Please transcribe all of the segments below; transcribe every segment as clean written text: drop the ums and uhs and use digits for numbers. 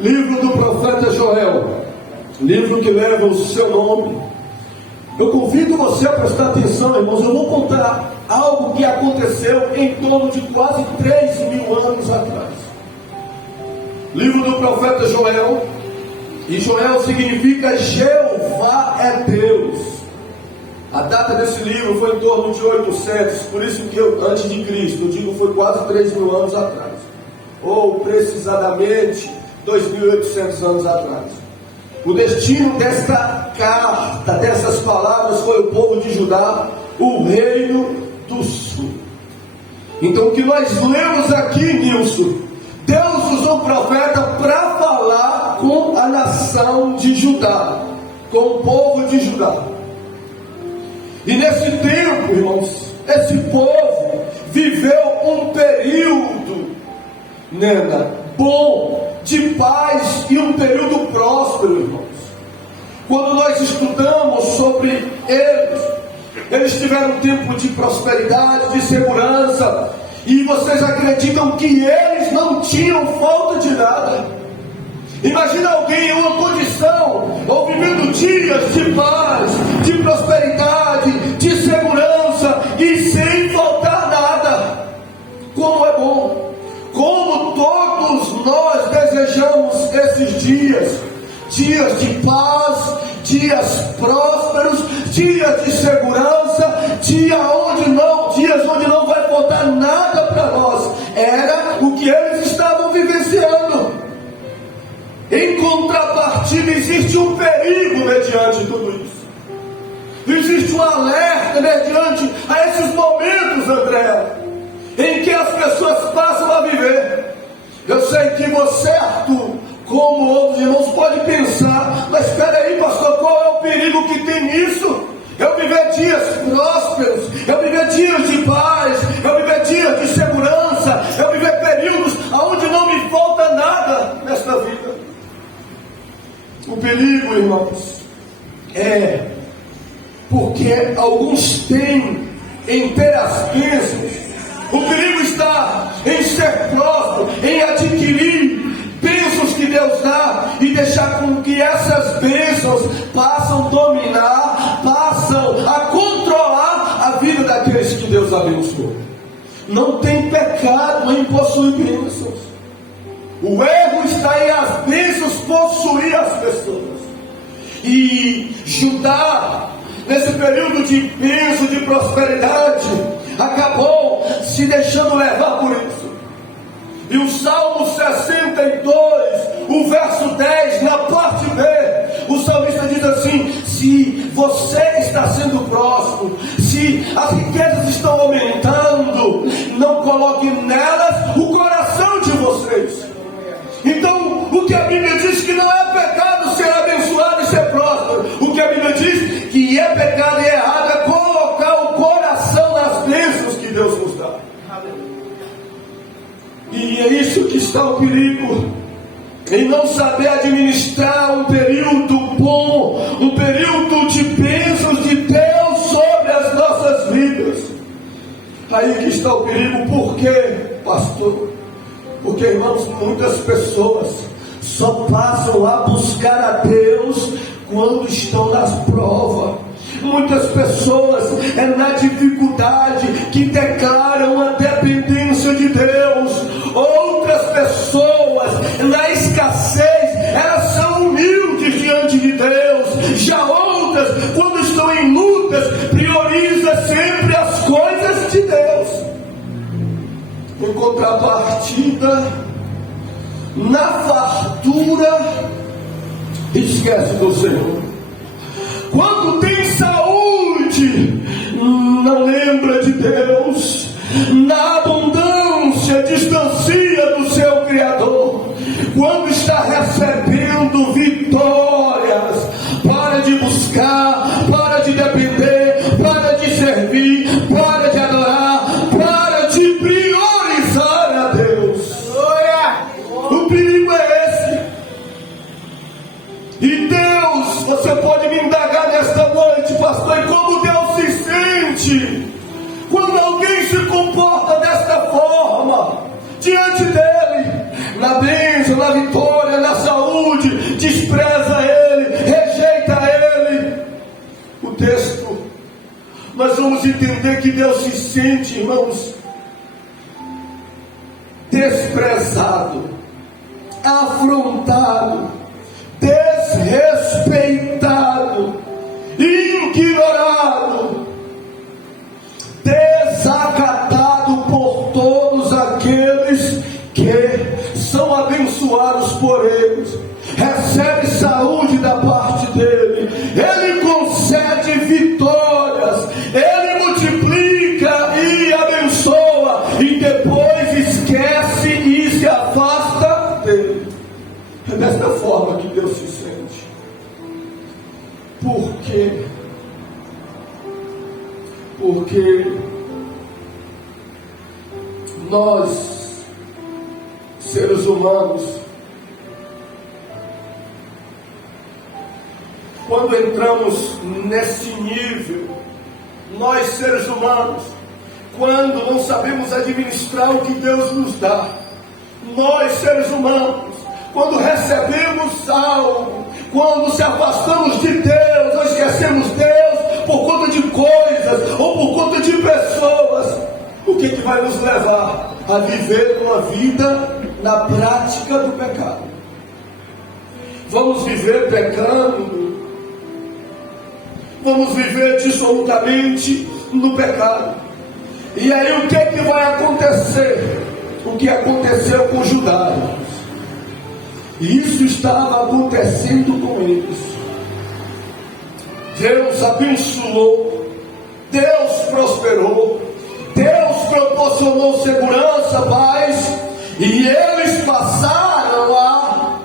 Livro do profeta Joel, livro que leva o seu nome. Eu convido você a prestar atenção, irmãos. Eu vou contar algo que aconteceu em torno de quase 3.000 anos atrás. Livro do profeta Joel, e Joel significa Jeová é Deus. A data desse livro foi em torno de 800, por isso que antes de Cristo, eu digo foi quase 3.000 anos atrás, ou precisamente 2.800 anos atrás. O destino desta carta, dessas palavras, foi o povo de Judá, o reino do sul. Então o que nós lemos aqui, Nilson, Deus usou o profeta para falar com a nação de Judá, com o povo de Judá. E nesse tempo, irmãos, esse povo viveu um período, bom, de paz, e um período próspero, irmãos. Quando nós estudamos sobre eles tiveram um tempo de prosperidade, de segurança, e vocês acreditam que eles não tinham falta de nada? Imagina alguém em uma condição, ou vivendo dias de paz, de prosperidade, de segurança, e sem faltar nada. Como é bom! Como todos nós desejamos esses dias de paz, dias prósperos, dias de segurança, dias onde não vai faltar nada para nós. Era o que eles estavam vivenciando. Em contrapartida, existe um perigo mediante tudo isso. Existe um alerta mediante a esses momentos, André, em que as pessoas passam a viver. Eu sei que você, Arthur, como outros irmãos, pode pensar, mas espera aí, pastor, qual é o perigo que tem nisso? Eu viver dias prósperos, eu viver dias de paz, eu viver dias de segurança, eu viver períodos onde não me falta nada nesta vida. O perigo, irmãos, é porque alguns têm em ter as bênçãos. O perigo está em ser próspero, em adquirir bênçãos que Deus dá e deixar com que essas bênçãos passam a dominar, passam a controlar a vida daqueles que Deus abençoou. Não tem pecado em possuir bênçãos. O erro está em as bênçãos possuir as pessoas. E Judá, nesse período de bênção, de prosperidade, acabou se deixando levar por isso. E o Salmo 62, o verso 10, na parte B, o salmista diz assim: se você está sendo próspero, se as riquezas estão aumentando, não coloque nelas o coração de vocês. Então, o que a Bíblia diz que não é pecado ser abençoado e ser próspero. O que a Bíblia diz que é pecado e errado é colocar o coração nas bênçãos que Deus nos dá. E é isso que está o perigo, em não saber administrar um período bom, um período de bênçãos de Deus sobre as nossas vidas. Aí que está o perigo. Por quê, pastor? Porque, irmãos, muitas pessoas só passam a buscar a Deus quando estão nas provas. Muitas pessoas é na dificuldade que declaram a dependência de Deus. Outras pessoas na escassez, elas são humildes diante de Deus. Já outras, quando estão em lutas, priorizam sempre as coisas de Deus. Em contrapartida, na fartura, esquece do Senhor. Quando tem saúde, não lembra de Deus. Na abundância, distancia do seu Criador. Quando está recebendo vitórias, para de buscar, para de depender, para de servir, para de adorar, para de priorizar a Deus. O perigo é esse. E Deus, você pode me indagar nesta noite, pastor, e como Deus se sente quando alguém se comporta desta forma diante dele, na bênção, na vitória, na saúde, precisamos entender que Deus se sente, irmãos, desprezado, afrontado, desrespeitado, ignorado, desacatado por todos aqueles que são abençoados por Ele. Recebe saúde da parte dele, Ele concede vitórias, Ele multiplica e abençoa, e depois esquece e se afasta dele. É desta forma que Deus se sente. Por quê? Porque nós, seres humanos, quando entramos nesse nível, nós seres humanos, quando não sabemos administrar o que Deus nos dá, nós seres humanos, quando recebemos algo, quando se afastamos de Deus, ou esquecemos Deus por conta de coisas, ou por conta de pessoas, o que vai nos levar a viver uma vida na prática do pecado? Vamos viver pecando, vamos viver dissolutamente no pecado. E aí o que vai acontecer? O que aconteceu com Judá? E isso estava acontecendo com eles. Deus abençoou, Deus prosperou, Deus proporcionou segurança, paz, e eles passaram a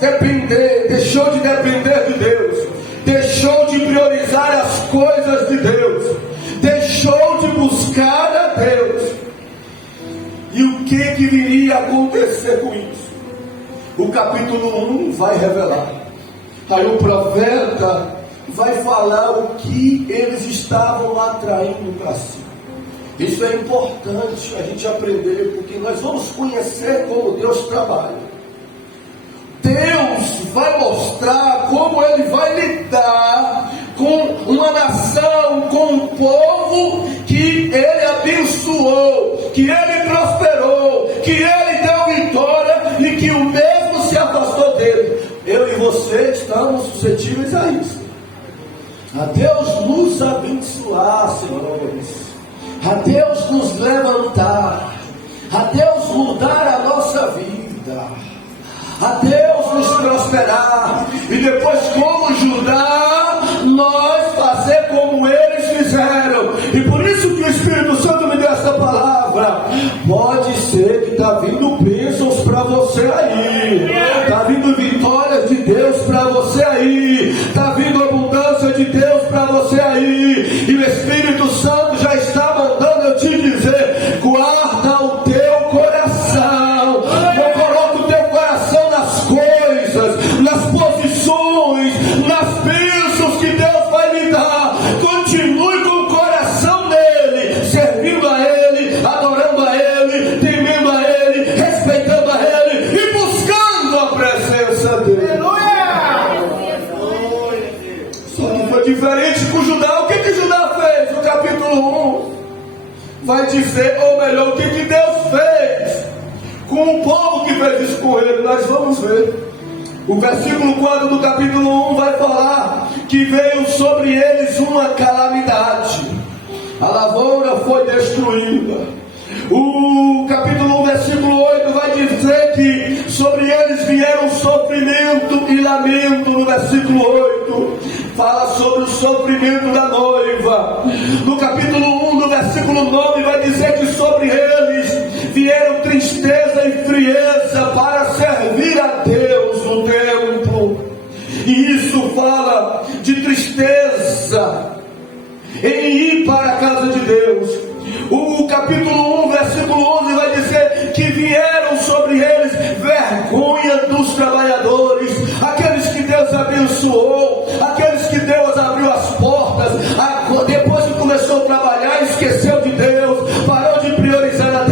depender, deixou de depender de Deus, deixou de priorizar as coisas de Deus, deixou de buscar a Deus. E o que viria a acontecer com isso? O capítulo 1 vai revelar. Aí o profeta vai falar o que eles estavam atraindo para si. Isso é importante a gente aprender, porque nós vamos conhecer como Deus trabalha. Deus vai mostrar como Ele vai lidar com uma nação, com um povo que Ele abençoou, que Ele prosperou, que Ele deu vitória e que o mesmo se afastou dele. Eu e você estamos suscetíveis a isso. A Deus nos abençoar, senhores, a Deus nos levantar, a Deus mudar a nossa vida, a Deus nos prosperar, e depois, como Judá, nós fazer como eles fizeram. E por isso que o Espírito Santo me deu essa palavra. Pode ser que está vindo bênçãos para você aí, está vindo vitórias de Deus para você aí, está vindo abundância de Deus para você aí, e o Espírito Santo já está mandando eu te dizer: guarda o teu coração, não coloca o teu coração nas coisas, nas posições, nas bênçãos que Deus vai lhe dar. Continue com o coração nele, servindo a Ele, adorando a Ele, temendo a Ele, respeitando a Ele e buscando a presença dele. Só que foi diferente com Judá. O que Judá fez? No capítulo 1 vai dizer, ou melhor, o que Deus fez com o povo que fez isso com ele. Nós vamos ver. O versículo 4 do capítulo 1 vai falar que veio sobre eles uma calamidade. A lavoura foi destruída. O capítulo 1, versículo 8 vai dizer que sobre eles vieram sofrimento e lamento. No versículo 8 fala sobre o sofrimento da noiva. No capítulo 1, do versículo 9 vai dizer que sobre eles vieram tristeza e frieza para servir a Deus no templo. E isso fala de tristeza em ir para a casa de Deus. O capítulo 1, versículo 11 vai dizer que vieram sobre eles vergonha dos trabalhadores, aqueles que Deus abençoou, aqueles que Deus abriu as portas, depois que começou a trabalhar, esqueceu de Deus, parou de priorizar a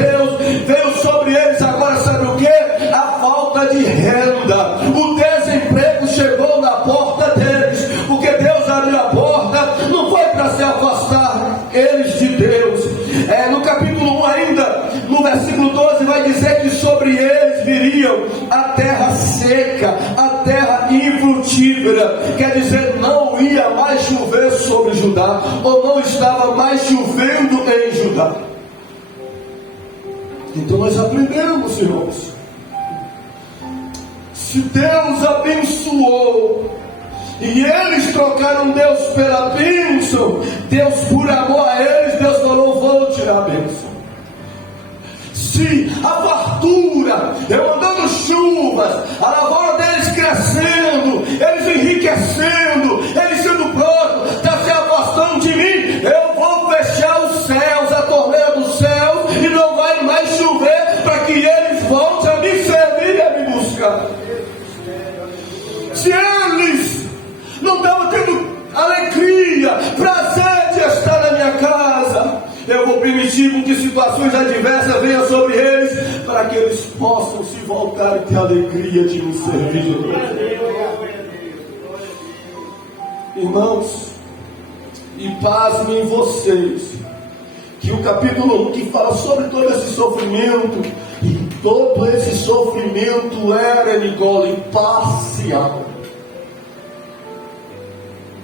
seca, a terra infrutífera, quer dizer, não ia mais chover sobre Judá, ou não estava mais chovendo em Judá. Então nós aprendemos, irmãos, se Deus abençoou e eles trocaram Deus pela bênção, Deus, por amor a eles, Deus falou: vou tirar a bênção. Se a fartura, eu mandando chuvas, a lavoura deles crescendo, eles enriquecendo, eles sendo prósperos, está se afastando de mim, eu vou fechar os céus, a torneira dos céus, e não vai mais chover, para que eles voltem a me servir e a me buscar. Se eles não estavam tendo alegria, prazer de estar na minha casa, eu vou permitir com que situações adversas venham sobre eles, para que eles possam se voltar e ter alegria de me servir. Irmãos, e pasmem vocês, que o capítulo 1 que fala sobre todo esse sofrimento, e todo esse sofrimento era, Nicole, parcial.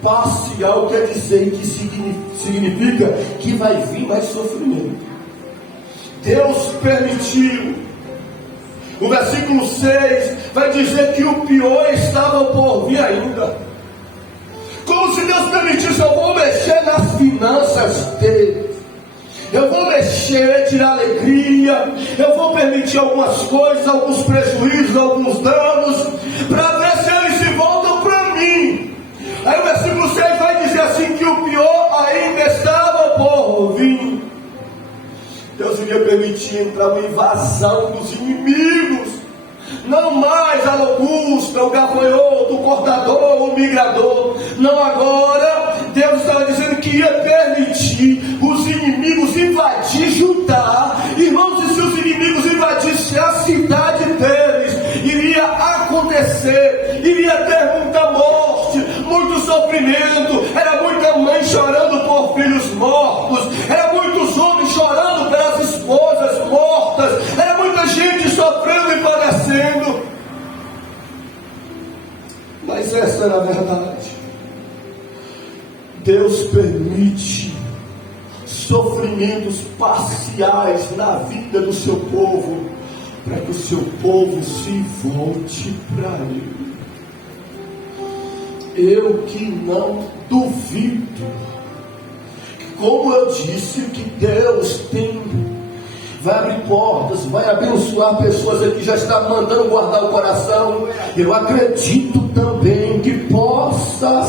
Parcial quer dizer que significa que vai vir mais sofrimento. Deus permitiu. O versículo 6 vai dizer que o pior estava por vir ainda. Como se Deus permitisse: eu vou mexer nas finanças deles, eu vou mexer, tirar alegria, eu vou permitir algumas coisas, alguns prejuízos, alguns danos, para ver se eles se voltam para mim. Aí o versículo 6 vai dizer assim: que o pior ainda estava por vir. Deus iria permitir entrar uma invasão dos inimigos, não mais a locusta, o gafanhoto, o cortador, o migrador. Não, agora Deus estava dizendo que ia permitir os inimigos invadir Judá. Irmãos, e se os inimigos invadissem a cidade deles, iria acontecer, iria ter muita morte, muito sofrimento. Era muita mãe chorando por filhos mortos, era muitos homens chorando pelas esposas mortas, era muita gente sofrendo e padecendo. Mas essa era a verdade. Deus permite sofrimentos parciais na vida do seu povo, para que o seu povo se volte para Ele. Eu que não duvido, como eu disse, que Deus vai abrir portas, vai abençoar pessoas aqui, já está mandando guardar o coração. Eu acredito também que possa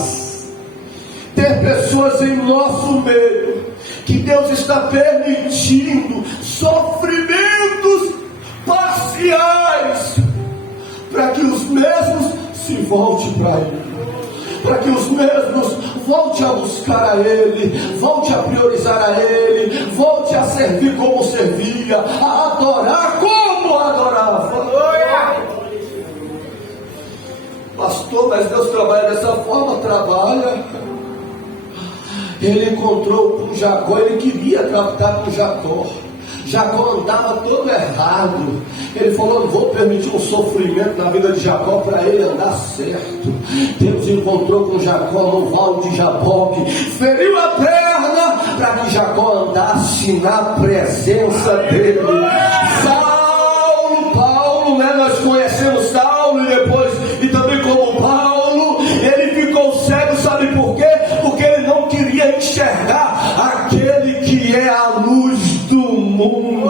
ter pessoas em nosso meio, que Deus está permitindo sofrimentos parciais, para que os mesmos se voltem para Ele, para que os mesmos volte a buscar a Ele, volte a priorizar a Ele, volte a servir como servia, a adorar como adorava. Pastor, mas Deus trabalha dessa forma? Trabalha. Ele encontrou com Jacó, ele queria tratar com Jacó. Jacó andava todo errado. Ele falou: não vou permitir um sofrimento na vida de Jacó para ele andar certo. Deus encontrou com Jacó no vale de Jaboque, feriu a perna para que Jacó andasse na presença dele. Paulo, né? Nós conhecemos Saulo e também como Paulo, ele ficou cego, sabe por quê? Porque ele não queria enxergar aquele que é a luz do mundo.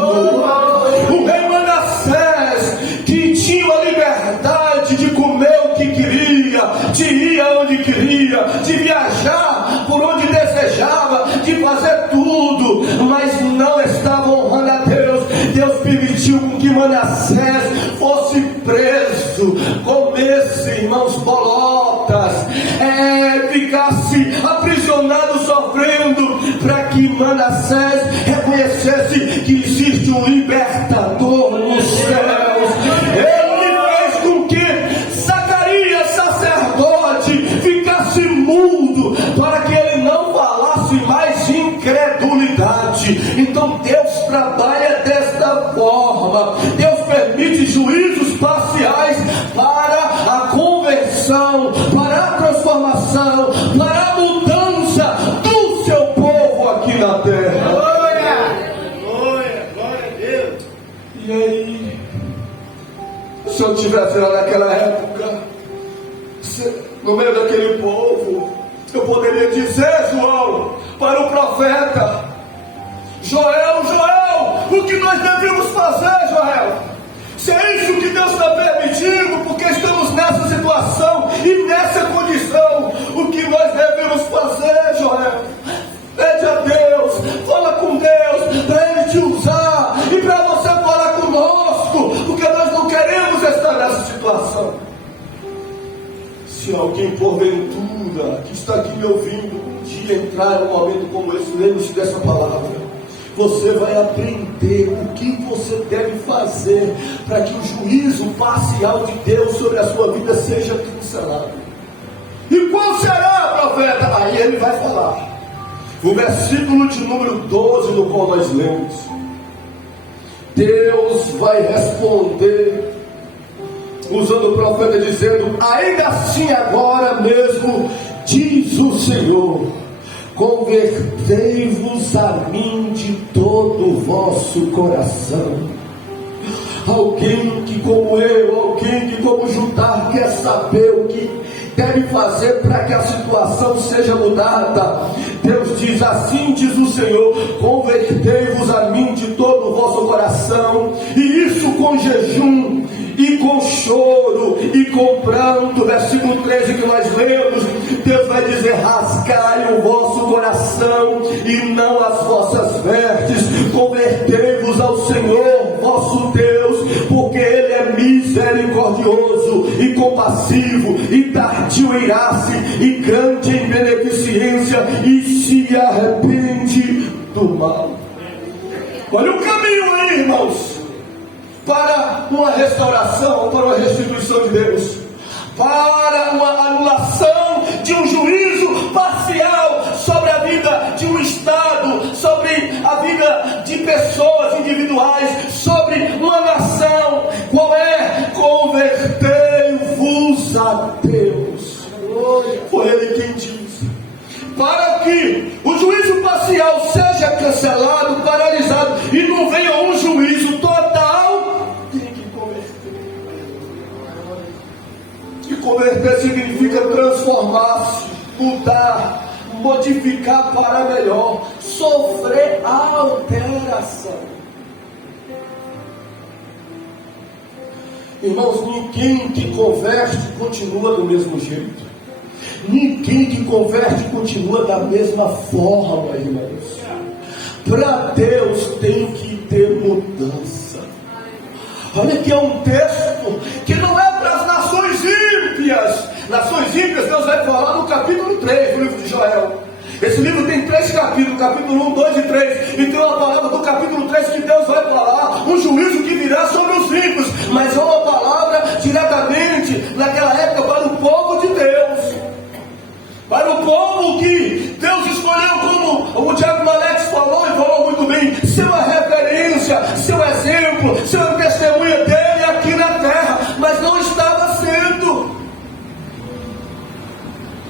O rei Manassés, que tinha a liberdade de comer o que queria, de ir aonde queria, de viajar por onde desejava, de fazer tudo, mas não estava honrando a Deus. Deus permitiu que Manassés fosse preso, comesse, irmãos, bolotas, ficasse aprisionado, sofrendo, para que Manassés reconhecesse que existe um libertador nos céus. Ele fez com que Zacarias, sacerdote, ficasse mudo, para que ele não falasse mais incredulidade. Então Deus trabalha desta forma. Deus permite juízos parciais para Se eu estivesse lá naquela época, no meio daquele povo, eu poderia dizer, João, para o profeta: Joel, o que nós devemos fazer, Joel? Se é isso que Deus está permitindo, porque estamos nessa situação e nessa condição, o que nós devemos fazer, Joel? Pede a Deus, fala com Deus, para Ele te usar e para você falar conosco, porque nós não queremos estar nessa situação. Se alguém porventura que está aqui me ouvindo, um dia entrar num momento como esse, lembre-se dessa palavra. Você vai aprender o que você deve fazer para que o juízo parcial de Deus sobre a sua vida seja cancelado. E qual será, profeta? Aí ele vai falar. O versículo de número 12 do qual nós lemos. Deus vai responder, usando o profeta, dizendo: ainda assim agora mesmo, diz o Senhor, convertei-vos a mim de todo o vosso coração. Alguém que como eu, alguém que como Judá quer saber o que deve fazer para que a situação seja mudada. Deus diz: assim diz o Senhor, convertei-vos a mim de todo o vosso coração, e isso com jejum, e com choro, e com pranto. Versículo 13 que nós lemos, Deus vai dizer: rasgai o vosso coração, e não as vossas vestes, convertei-vos ao Senhor vosso Deus, porque Ele é misericordioso e compassivo, e tardio em irar-se, e grande em beneficência, e se arrepende do mal. Olha o caminho aí, irmãos, para uma restauração, para uma restituição de Deus, para uma anulação de um juízo parcial sobre a vida de um Estado, sobre a vida de pessoas individuais, sobre uma nação. Qual é? Convertei-vos a Deus. Foi Ele quem disse. Para que o juízo parcial seja cancelado, paralisado, e não venha um juízo total, tem que converter. E converter significa transformar-se, mudar, modificar para melhor, sofrer alteração. Irmãos, ninguém que converte continua do mesmo jeito. Ninguém que converte continua da mesma forma, irmãos. Para Deus tem que ter mudança. Olha que é um texto que não é para as nações ímpias. Nações ímpias Deus vai falar no capítulo 3 do livro de Joel. Esse livro tem 3 capítulos, capítulo 1, 2 e 3. E tem uma palavra do capítulo 3 que Deus vai falar um juízo que virá sobre os ímpios. Mas é uma palavra diretamente naquela época para o povo de Deus, para o povo que Deus escolheu, como o Tiago Malex falou e falou muito bem, ser uma referência, seu exemplo, ser uma testemunha dele aqui na terra, mas não estava sendo.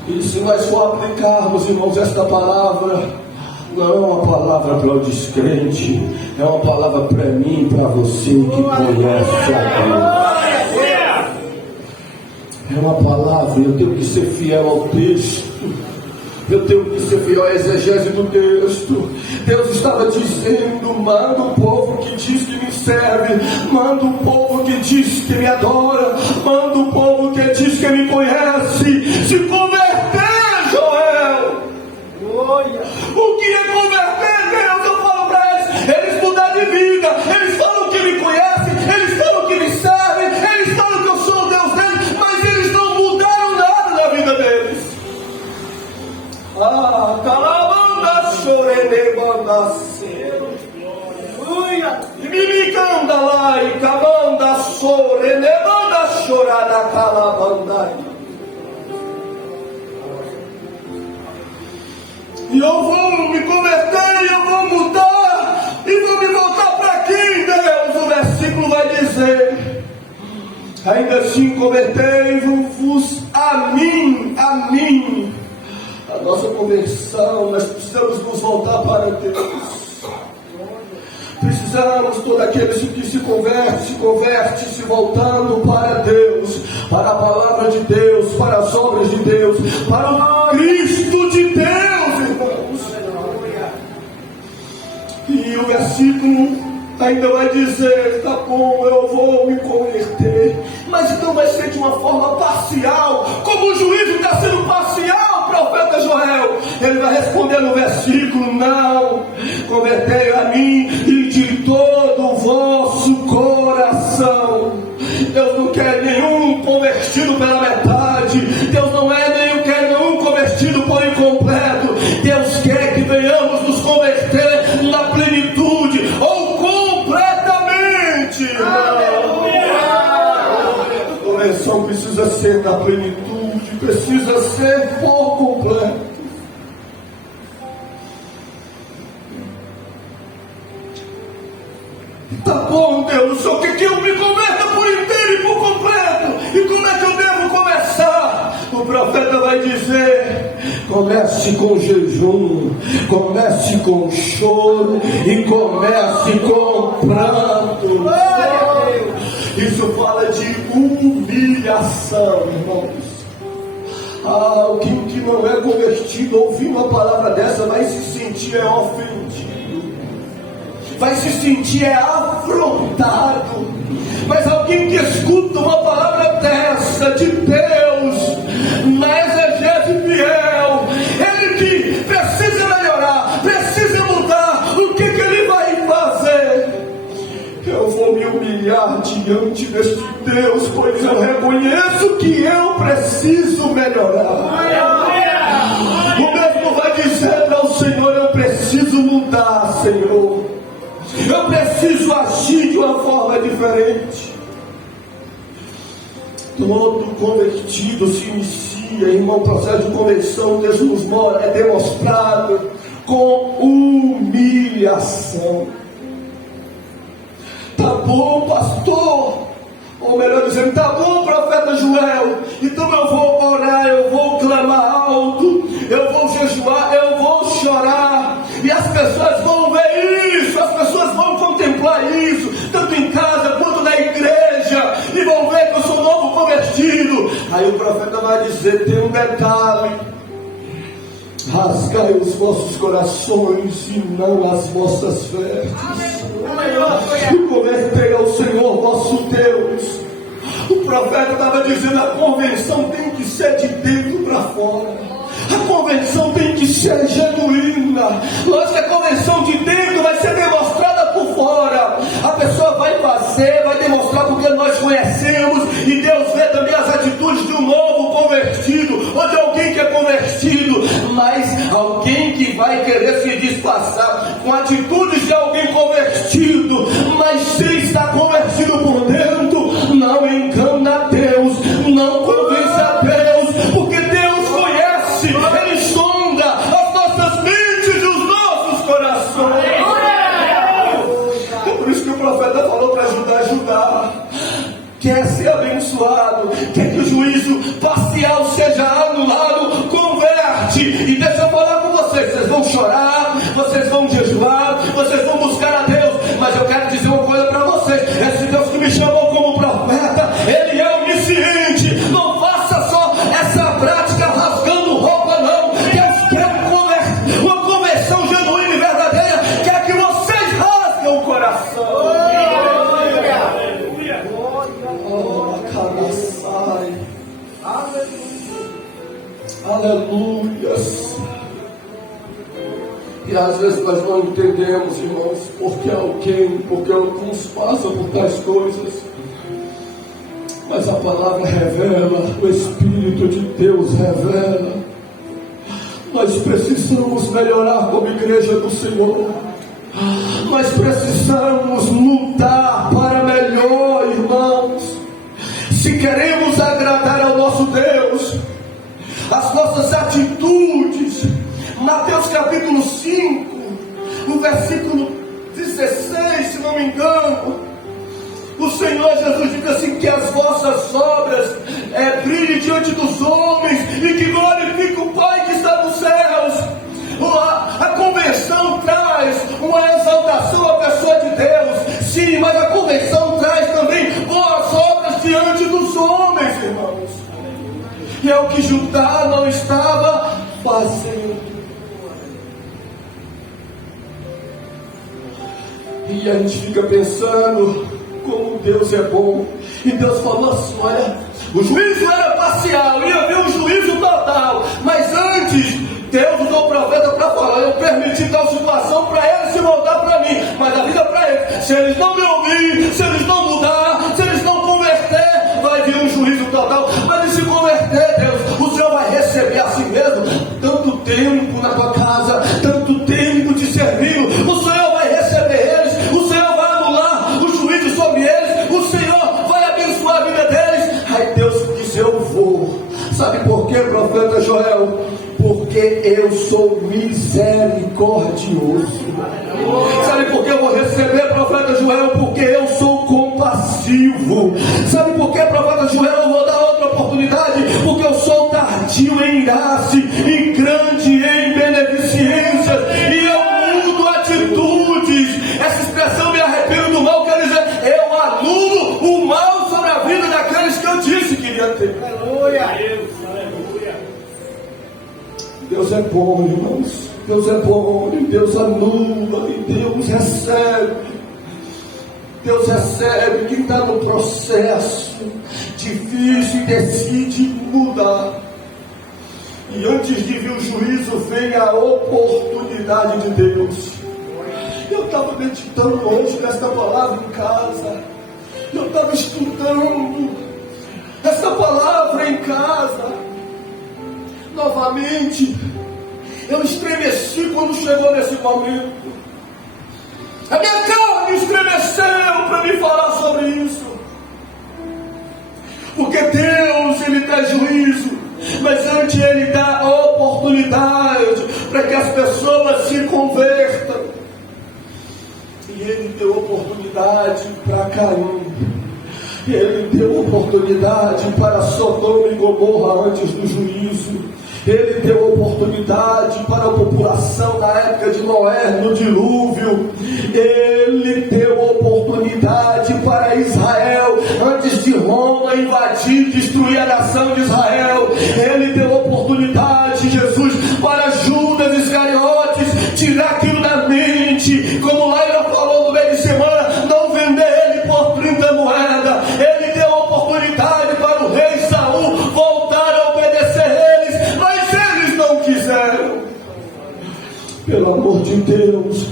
E se nós for aplicarmos, irmãos, esta palavra, não é uma palavra para o descrente, é uma palavra para mim, para você que conhece a Deus. É uma palavra, eu tenho que ser fiel ao texto, eu tenho que ser fiel à exegese do texto. Deus estava dizendo: manda o povo que diz que me serve, manda o povo que diz que me adora, manda o povo que diz que me conhece, se converter, Joel. O que é converter, Deus? Eu falo para eles mudar de vida, eles falam que me conhecem, eles falam que me servem, eles falam que eu sou o Deus deles, mas eles não mudaram nada na vida deles. Calabanda chorenebanda cero. Mimicanda lá e cabanda chorenebanda chorada calabanda. E eu vou me converter, e eu vou mudar, e vou me voltar para quem, Deus? O versículo vai dizer: ainda assim convertei-vos a mim. A nossa conversão, nós precisamos nos voltar para Deus. Precisamos, todos aqueles que se converte, se voltando para Deus, para a palavra de Deus, para as obras de Deus, para o Cristo de Deus, irmãos. E o versículo ainda vai dizer: tá bom, eu vou me converter, mas então vai ser de uma forma parcial, como o juízo está sendo parcial, profeta Joel. Ele vai responder no versículo: não, convertei a mim e de todo o vosso coração. Deus não quer nenhum convertido pela metade, Deus não quer nenhum convertido por incompleto. Deus quer que venhamos nos converter na plenitude, ou completamente. A conversão precisa ser na plenitude, precisa ser por completo. Tá bom, Deus, só que eu me converta por inteiro e por completo. E como é que eu devo começar? O profeta vai dizer: comece com jejum, comece com choro e comece com pranto. Isso fala de humilhação, irmãos. Alguém que não é convertido, ouvindo uma palavra dessa, vai se sentir ofendido, vai se sentir afrontado. Mas alguém que escuta uma palavra dessa de Deus, na exegese fiel, ele que precisa melhorar, precisa mudar, o que ele vai fazer? Eu vou me humilhar diante deste Deus, pois eu reconheço que eu preciso melhorar. O mesmo vai dizer para o Senhor: eu preciso mudar, Senhor. Eu preciso agir de uma forma diferente. Todo convertido se inicia, irmão, o processo de conversão, Jesus é demonstrado com humilhação. Tá bom, pastor, ou melhor dizendo, tá bom, profeta Joel, então eu vou orar, eu vou clamar alto, eu vou jejuar, eu vou chorar, e as pessoas vão ver isso, as pessoas vão contemplar isso, tanto em casa quanto na igreja, e vão ver que eu sou novo convertido. Aí o profeta vai dizer: tem um detalhe: rasgai os vossos corações e não as vossas vestes, e convertei ao Senhor vosso Deus. O profeta estava dizendo: a conversão tem que ser de dentro para fora. A conversão tem que ser genuína. Lógico que a conversão de dentro vai ser demonstrada por fora. A pessoa vai fazer, vai demonstrar porque nós conhecemos, e Deus vê também as atitudes de um novo convertido, ou de alguém que é convertido. Mas alguém que vai querer se disfarçar com atitudes de alguém convertido, mas sem estar convertido por dentro, não engana Deus, não convence a Deus, porque Deus conhece, Ele sonda as nossas mentes e os nossos corações. É por isso que o profeta falou para ajudar. Quer ser abençoado, quer que o juízo parcial seja anulado, converte. E deixa eu falar com vocês: vocês vão chorar, vocês vão jejuar, vocês vão buscar a Deus, mas eu quero dizer uma coisa para vocês: esse Deus que me chamou como profeta, Ele é onisciente. Não faça só essa prática rasgando roupa, não. Deus quer uma conversão genuína e verdadeira, quer que vocês rasguem o coração. Aleluias. E às vezes nós não entendemos, irmãos, porque alguns passam por tais coisas. Mas a palavra revela, o Espírito de Deus revela. Nós precisamos melhorar como igreja do Senhor. Nós precisamos lutar para melhor, irmãos. Se queremos agradar ao nosso Deus, as nossas atitudes. Mateus capítulo 5, no versículo 16, se não me engano, o Senhor Jesus diz assim: que as vossas obras brilhem diante dos homens e que glorifique o Pai que está nos céus. A conversão traz uma exaltação exaltação à pessoa de Deus. Sim, mas a conversão traz também boas obras diante dos homens, irmãos. E é o que Judá não estava fazendo. E a gente fica pensando como Deus é bom. E Deus falou assim: olha, o juízo era parcial, ia haver um juízo total. Mas antes, Deus usou o profeta para falar: eu permiti tal situação para eles se voltar para mim, mas a vida para eles. Se eles não me ouvirem, se eles não mudar, se eles não converter, vai vir um juízo total. Mas se converter, Deus, o Senhor vai receber a si mesmo tanto tempo na tua casa, tanto tempo te servindo. O Senhor vai receber eles, o Senhor vai anular o juízo sobre eles, o Senhor vai abençoar a vida deles. Aí Deus disse: eu vou. Sabe por quê, profeta Joel? Porque eu sou misericordioso. Sabe por que eu vou receber, profeta Joel? Porque eu sou compassivo. Sabe por que, profeta Joel, eu vou dar outra oportunidade? Porque eu sou tardio em irar-se e grande em beneficência, e eu mudo atitudes. Essa expressão "me arrependo do mal" quer dizer, eu anulo o mal sobre a vida daqueles que eu disse que iria ter. Aleluia a Deus, aleluia. Deus é bom, irmãos. Deus é bom, e Deus anula, e Deus recebe. Deus recebe quem está no processo difícil e decide mudar. E antes de vir o juízo, vem a oportunidade de Deus. Eu estava meditando hoje nesta palavra em casa. Eu estava estudando esta palavra em casa. Novamente, eu estremeci quando chegou nesse momento. A minha carne estremeceu para me falar sobre isso. Porque Deus, Ele dá juízo, mas antes Ele dá oportunidade para que as pessoas se convertam. E Ele deu oportunidade para Caim. Ele deu oportunidade para Sodoma e Gomorra antes do juízo. Ele deu oportunidade para a população na época de Noé, no dilúvio. Ele deu oportunidade para Israel antes de Roma invadir, destruir a nação de Israel. Ele deu oportunidade, Jesus, para Judas Iscariotes tirar aquilo da mente, como Laila falou no meio de semana, não vender ele por 30 moedas. Ele deu oportunidade para o rei Saul voltar a obedecer eles, mas eles não quiseram. Pelo amor de Deus,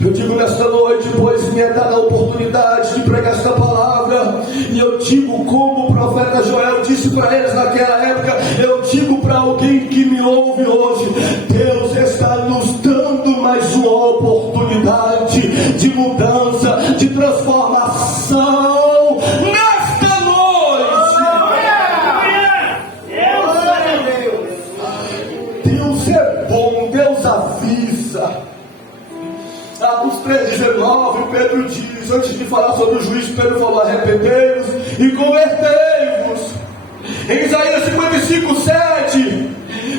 eu digo nesta noite, pois me é dada a oportunidade de pregar esta palavra, e eu digo como o profeta Joel disse para eles naquela época, eu digo para alguém que me ouve hoje: Deus está nos dando mais uma oportunidade de mudança, de transformação nesta noite. Deus é bom, Deus avisa. Atos 3,19, Pedro diz, antes de falar sobre o juízo, Pedro falou: arrependei-vos e convertei-vos. Em Isaías 55,7,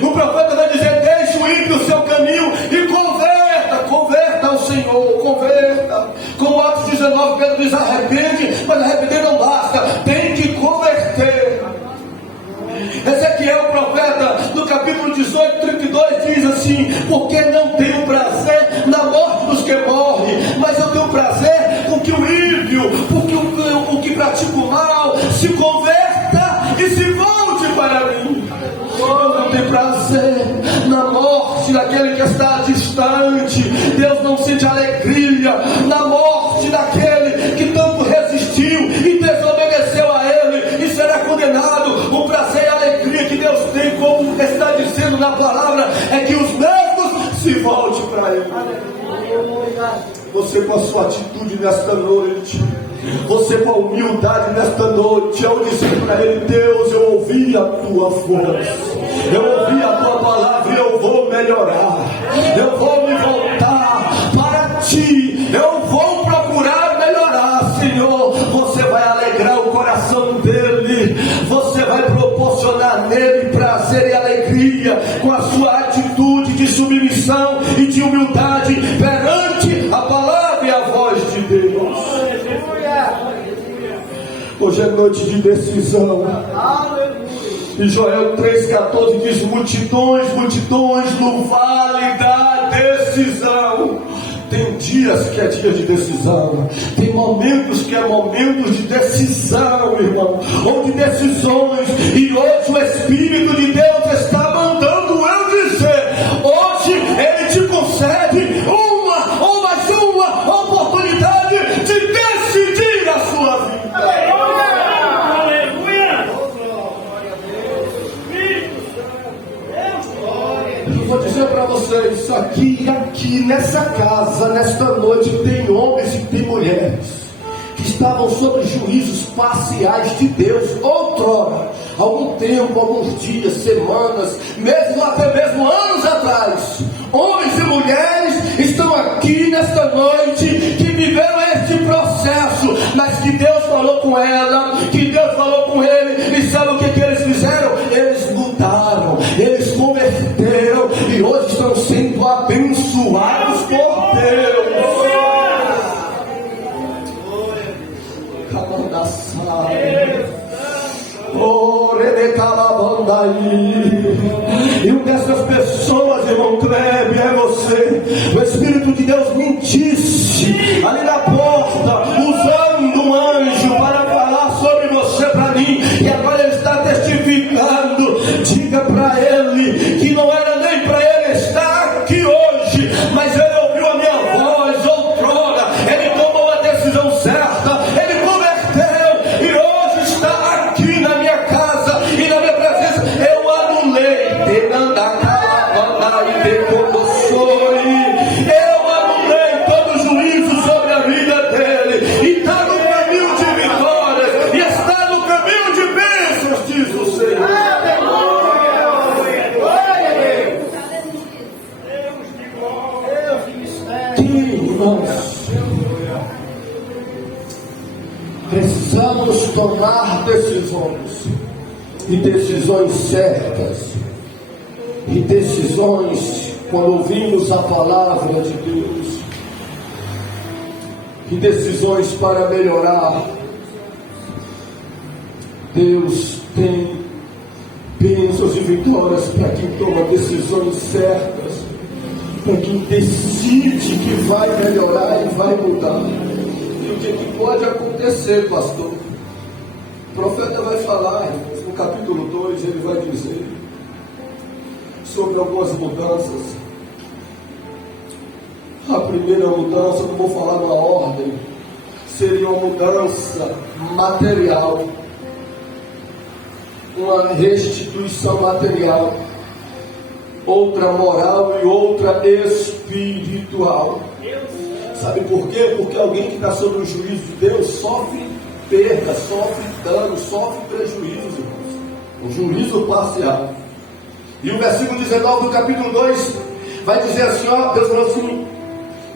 o profeta vai dizer: deixe o ímpio o seu caminho e converta ao Senhor, converta. Como Atos 19, Pedro diz: arrepende, mas arrepender não basta, tem que converter. Ezequiel, o profeta, no capítulo 18, 32, diz assim: porque não tenho prazer na morte dos que morrem, mas eu tenho prazer com que o ímpio, porque o que pratica o mal, se converta e se volte para mim. Eu não tenho prazer na morte daquele que está distante. Deus não sente alegria na morte daquele que tanto resistiu e desobedeceu a Ele e será condenado. O prazer e a alegria que Deus tem, como está dizendo na palavra, é que os mesmos se voltem para Ele. Você, com a sua atitude nesta noite, você com a humildade nesta noite, ao dizer para Ele: Deus, eu ouvi a tua voz, eu ouvi a tua palavra, e eu vou melhorar, eu vou me voltar para ti, eu vou procurar melhorar, Senhor. Você vai alegrar o coração dele, você vai proporcionar nele prazer e alegria com a sua atitude de submissão e de humildade perante a palavra Hoje é noite de decisão. E Joel 3,14 diz: multidões, multidões no vale da decisão. Tem dias que é dia de decisão, tem momentos que é momentos de decisão, irmão, ou de decisões. E hoje o Espírito de Deus está mandando eu dizer: hoje Ele te concede uma ou mais uma oportunidade de decidir a sua vida. Aleluia! Eu vou dizer para vocês, aqui nessa casa, nesta noite, tem homens e tem mulheres que estavam sob juízos parciais de Deus outrora, algum tempo, alguns dias, semanas, meses ou até mesmo anos atrás. Homens e mulheres estão aqui nesta noite que viveram este processo, mas que Deus falou com ela, que Deus falou com ele, e sabe o que eles fizeram? Eles mudaram, eles converteram e hoje estão sendo abençoados por Deus. E uma dessas pessoas, irmão Kleber, é você. O Espírito de Deus me disse ali na porta, usando um anjo para falar sobre você para mim, e agora ele está testificando. Diga para ele que não era nem para ele estar aqui hoje, mas ele ouviu a minha voz outrora, ele tomou a decisão certa, ele converteu e hoje está aqui na minha casa e na minha presença. Eu anulei todo juízo sobre a vida dele, e está no caminho de vitórias, e está no caminho de bênçãos, diz o Senhor. Irmãos, precisamos tomar decisões, e decisões certas, e decisões quando ouvimos a palavra de Deus, e decisões para melhorar. Deus tem bênçãos e vitórias para quem toma decisões certas, para quem decide que vai melhorar e vai mudar. E o que pode acontecer, pastor? O profeta vai falar, irmãos, no capítulo 2, ele vai dizer sobre algumas mudanças. A primeira mudança, não vou falar na ordem, seria uma mudança material, uma restituição material, outra moral e outra espiritual. Sabe por quê? Porque alguém que está sob o juízo de Deus sofre perda, sofre dano, sofre prejuízo, irmãos. Um juízo parcial. E o versículo 19 do capítulo 2 vai dizer assim, ó, Deus falou assim,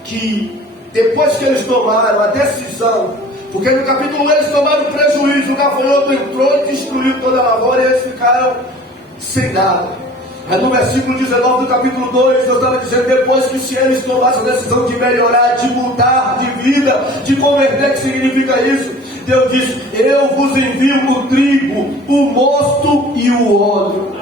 que depois que eles tomaram a decisão, porque no capítulo 1 eles tomaram prejuízo, o gafanhoto entrou e destruiu toda a lavoura, e eles ficaram sem nada. Aí no versículo 19 do capítulo 2, Deus estava dizendo, depois que se eles tomassem a decisão de melhorar, de mudar de vida, de converter, que significa isso? Deus diz, eu vos envio o trigo, o mosto e o óleo.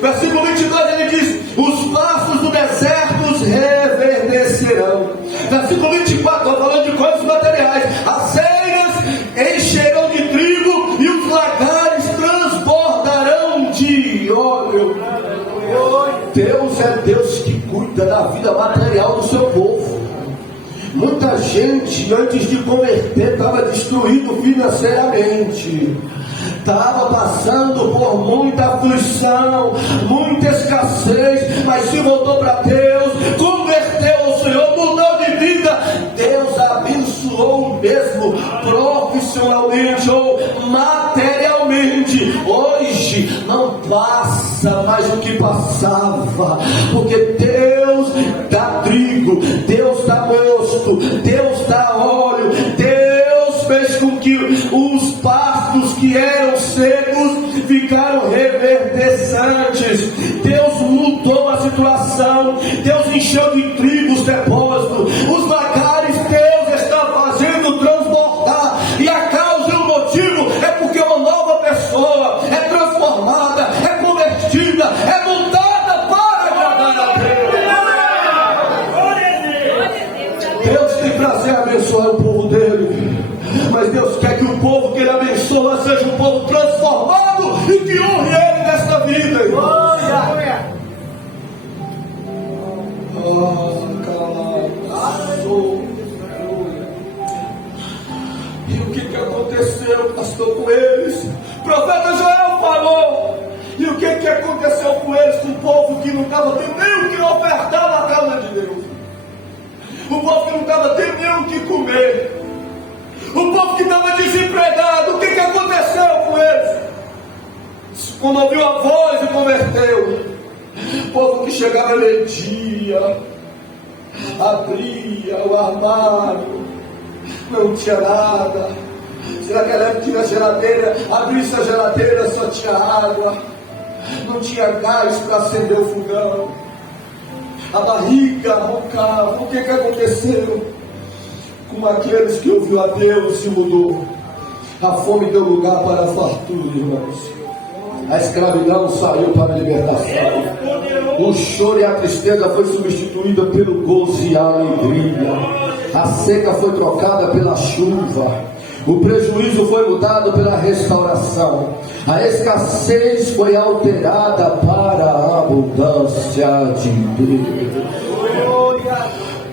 Versículo 22 ele diz, os pastos do deserto reverdecerão. Versículo 24, estou falando de coisas materiais, as eiras encherão de trigo e os lagares transbordarão de óleo. Deus é Deus que cuida da vida material do seu povo. Muita gente antes de converter estava destruído financeiramente, estava passando por muita aflição, muita escassez, mas se voltou para Deus, converteu ao Senhor, mudou de vida, Deus abençoou mesmo, profissionalmente ou materialmente. Hoje não passa mais o que passava, porque Deus dá trigo, Deus dá mosto, Deus dá óleo, Deus fez com que os pastos que eram secos ficaram reverdeçantes. Deus mudou a situação, Deus encheu de trigo os depósitos, os lagares Deus está fazendo transbordar, e a causa e o motivo é porque uma nova pessoa é transformada, é convertida, é mudada para agradar a Deus. Deus tem prazer em abençoar o povo dele, mas Deus quer que o povo que ele abençoa seja um povo transformado e que honre ele nesta vida, irmão. E o que aconteceu, pastor, com eles? O profeta Joel falou. E o que aconteceu com eles? Com o povo que não estava tendo nem o que ofertar na casa de Deus. O povo que não estava tendo nem o que comer. O povo que estava desempregado. O que aconteceu com eles? Quando ouviu a voz e converteu. O povo que chegava meio-dia, abria o armário, não tinha nada. Se naquela época tinha geladeira, abrisse a geladeira, só tinha água, não tinha gás para acender o fogão, a barriga roncava. O que aconteceu com aqueles que ouviu a Deus e mudou? A fome deu lugar para a fartura, irmãos. A escravidão saiu para a libertação. O choro e a tristeza foi substituída pelo gozo e a alegria. A seca foi trocada pela chuva. O prejuízo foi mudado pela restauração. A escassez foi alterada para a abundância de Deus.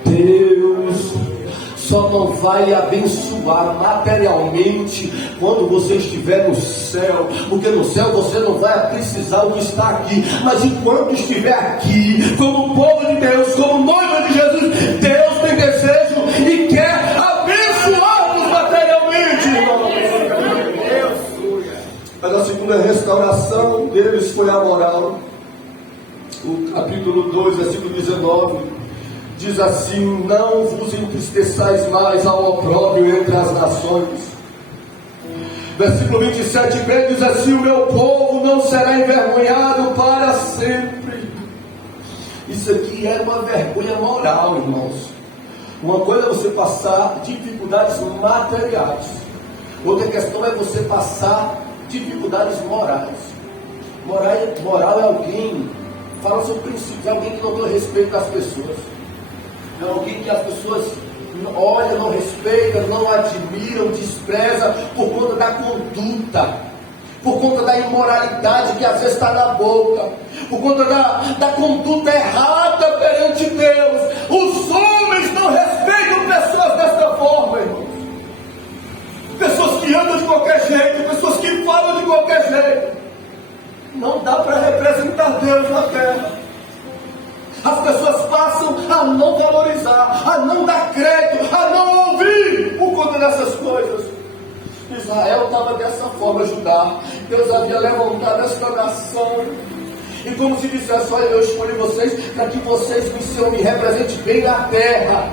Deus só não vai abençoar materialmente quando você estiver no céu, porque no céu você não vai precisar de estar aqui, mas enquanto estiver aqui, como povo de Deus, como noiva de Jesus, Deus tem desejo e quer abençoar-nos materialmente, irmãos. Mas a segunda restauração deles foi a moral. O capítulo 2, versículo 19 diz assim: não vos entristeçais mais ao opróbrio entre as nações. Versículo 27b diz assim: o meu povo não será envergonhado para sempre. Isso aqui é uma vergonha moral, irmãos. Uma coisa é você passar dificuldades materiais, outra questão é você passar dificuldades morais. Moral é alguém, fala sobre princípios, é alguém que não tem o respeito das pessoas. É alguém que as pessoas olham, não respeitam, não admiram, desprezam por conta da conduta, por conta da imoralidade que às vezes está na boca, por conta da conduta errada perante Deus. Os homens não respeitam pessoas desta forma, irmãos. Pessoas que andam de qualquer jeito, pessoas que falam de qualquer jeito. Não dá para representar Deus na terra. As pessoas passam a não valorizar, a não dar crédito, a não ouvir por conta dessas coisas. Israel estava dessa forma, Judá. Deus havia levantado esta nação. E como se dissesse: olha, eu escolhi vocês para que vocês me representem bem na terra.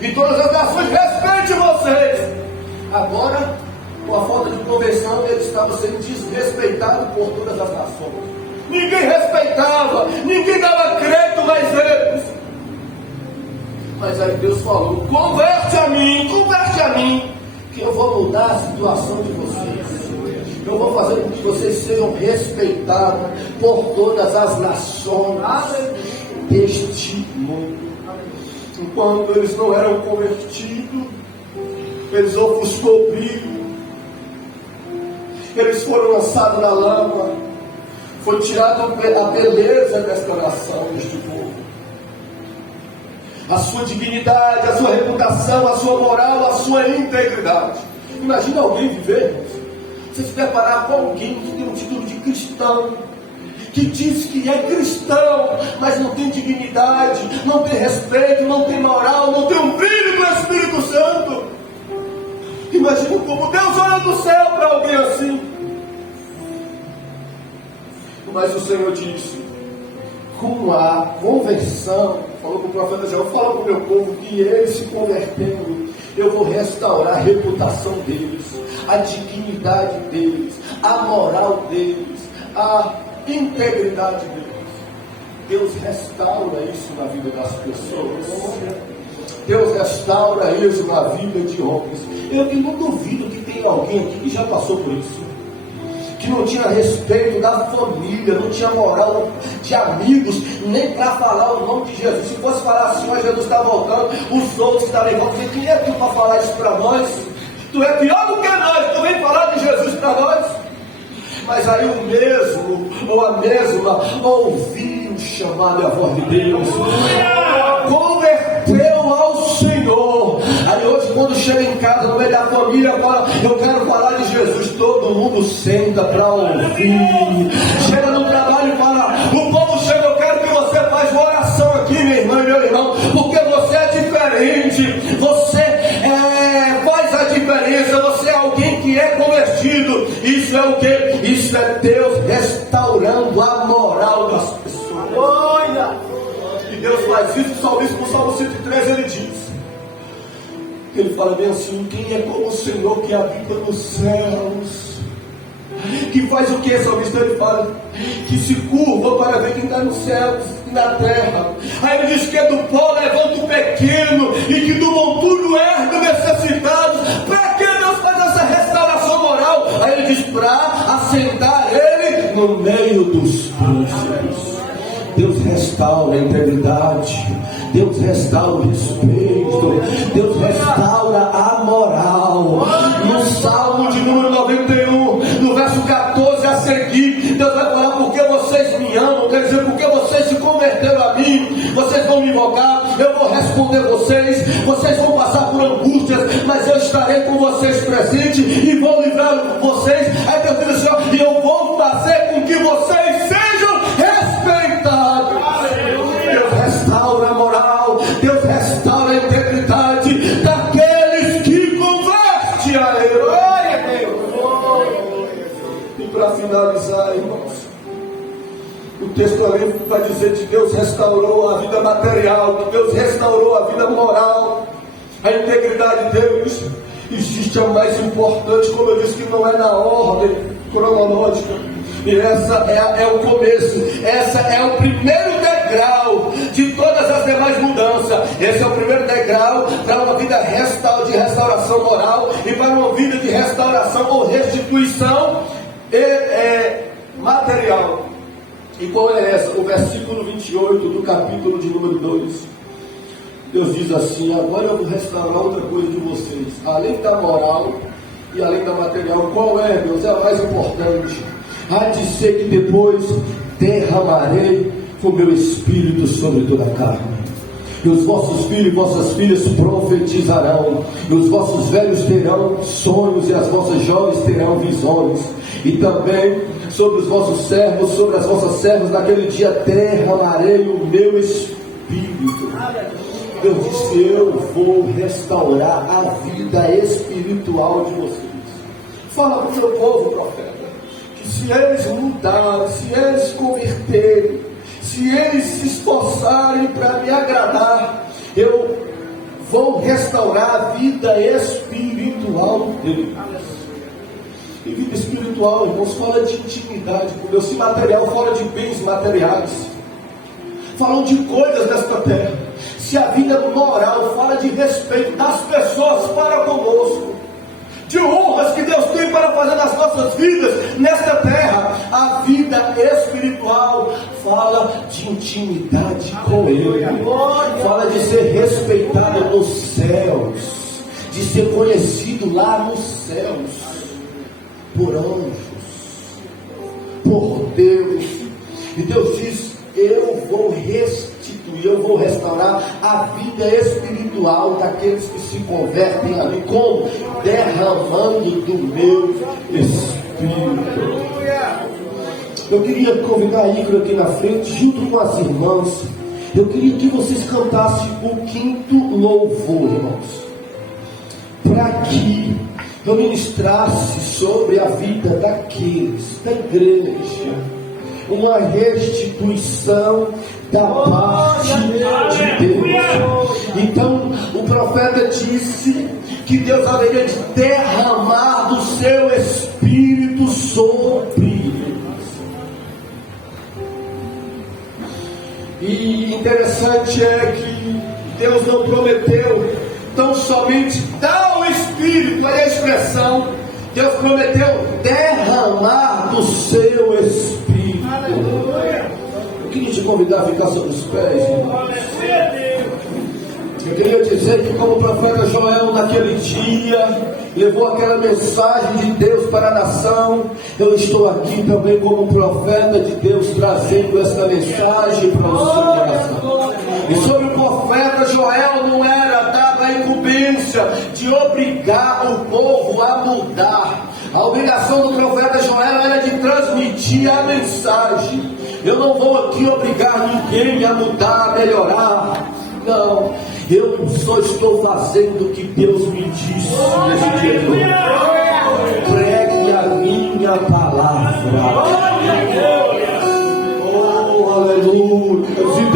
E todas as nações respeitem vocês. Agora, com a falta de conversão, eles estavam sendo desrespeitados por todas as nações. Ninguém respeitava, ninguém dava crédito mais eles. Mas aí Deus falou: converte a mim, que eu vou mudar a situação de vocês. Eu vou fazer com que vocês sejam respeitados por todas as nações deste mundo. Enquanto eles não eram convertidos, eles ofuscou o brilho, eles foram lançados na lama. Foi tirada a beleza desta nação, deste povo. A sua dignidade, a sua reputação, a sua moral, a sua integridade. Imagina alguém viver, irmãos, você se deparar com alguém que tem um título de cristão, que diz que é cristão, mas não tem dignidade, não tem respeito, não tem moral, não tem um brilho do Espírito Santo. Imagina como Deus olha do céu para alguém assim. Mas o Senhor disse: com a conversão, falou para o profeta Joel, fala para o meu povo que eles se convertendo, eu vou restaurar a reputação deles, a dignidade deles, a moral deles, a integridade deles. Deus restaura isso na vida das pessoas. Deus restaura isso na vida de homens. Eu não duvido que tem alguém aqui que já passou por isso. que não tinha respeito da família, não tinha moral de amigos, nem para falar o nome de Jesus. Se fosse falar assim, mas Jesus está voltando, os outros que estavam em volta, quem é tu para falar isso para nós? Tu é pior do que nós, tu vem falar de Jesus para nós? Mas aí o mesmo, ou a mesma, ouviu o chamado e a voz de Deus, converteu ao Senhor. Aí hoje, quando chega em casa, no meio da família, agora eu quero falar de Jesus, todo mundo senta para ouvir. Chega no trabalho e fala, o povo chega, eu quero que você faça uma oração aqui, minha irmã e meu irmão, porque você é diferente, você faz a diferença, você é alguém que é convertido. Isso é o que? Isso é Deus restaurando a moral das pessoas. Olha! E Deus faz isso. O salmista, no Salmo 103, ele diz, ele fala bem assim, quem é como o Senhor que habita nos céus, que faz o que? Salmista, ele fala que se curva para ver quem está nos céus e na terra. Aí ele diz que é do pó levanta o pequeno e que do monturo ergue o necessitado. Para que Deus faz essa restauração moral? Aí ele diz, para assentar ele no meio dos príncipes. Deus restaura a integridade, Deus restaura o respeito, Deus restaura a moral. No Salmo de número 91, no verso 14 a seguir, Deus vai falar, porque vocês me amam, quer dizer, porque vocês se converteram a mim, vocês vão me invocar, eu vou responder vocês vão passar por angústias, mas eu estarei com vocês presente e vou livrar vocês. Aí Deus diz assim, e eu vou fazer com que vocês sejam respeitados. Deus restaura a moral, Deus restaura a integridade daqueles que convertem a Ele. E para finalizar, irmãos, o texto ali vai dizer que Deus restaurou a vida material, que Deus restaurou a vida moral, a integridade de Deus. Existe a mais importante, como eu disse, que não é na ordem cronológica. E essa é o começo, essa é o primeiro degrau de todas as demais mudanças. Esse é o primeiro degrau para uma vida de restauração moral e para uma vida de restauração ou restituição material. E qual é essa? O versículo 28 do capítulo de número 2. Deus diz assim, agora eu vou restaurar outra coisa de vocês, além da moral e além da material. Qual é, Deus? É a mais importante. Há de ser que depois derramarei o meu espírito sobre toda a carne. E os vossos filhos e vossas filhas profetizarão, e os vossos velhos terão sonhos, e as vossas jovens terão visões. E também sobre os vossos servos, sobre as vossas servas, naquele dia derramarei o meu espírito. Deus diz que eu vou restaurar a vida espiritual de vocês. Fala para o meu povo, profeta, que se eles mudarem, se eles se converterem, se eles se esforçarem para me agradar, eu vou restaurar a vida espiritual deles. E vida espiritual, irmãos, fala de intimidade com Deus. Se material, fala de bens materiais, falam de coisas desta terra. Se a vida moral fala de respeito das pessoas para conosco, de honras que Deus tem para fazer nas nossas vidas nesta terra, a vida espiritual fala de intimidade com Ele, fala de ser respeitado nos céus, de ser conhecido lá nos céus por anjos, por Deus. E Deus diz, eu vou restituir, eu vou restaurar a vida espiritual daqueles que se convertem a mim. Como? Derramando do meu Espírito. Eu queria convidar a Ícaro aqui na frente, junto com as irmãs. Eu queria que vocês cantassem o 5º louvor, irmãos, para que eu ministrasse sobre a vida daqueles, da igreja, uma restituição da parte de Deus. Então o profeta disse que Deus haveria de derramar do seu Espírito sobre eles. E interessante é que Deus não prometeu tão somente dar o Espírito, aí a expressão, Deus prometeu derramar do do seu Espírito. Eu queria te convidar a ficar sobre os pés, irmãos. Eu queria dizer que, como o profeta Joel naquele dia levou aquela mensagem de Deus para a nação, eu estou aqui também como profeta de Deus, trazendo essa mensagem para o seu coração. E sobre o profeta Joel não era dada a incumbência de obrigar o povo a mudar. A obrigação do profeta Joel era de transmitir a mensagem. Eu não vou aqui obrigar ninguém a mudar, a melhorar. Não, eu só estou fazendo o que Deus me disse nesse dia. Pregue a minha palavra. Oh, aleluia.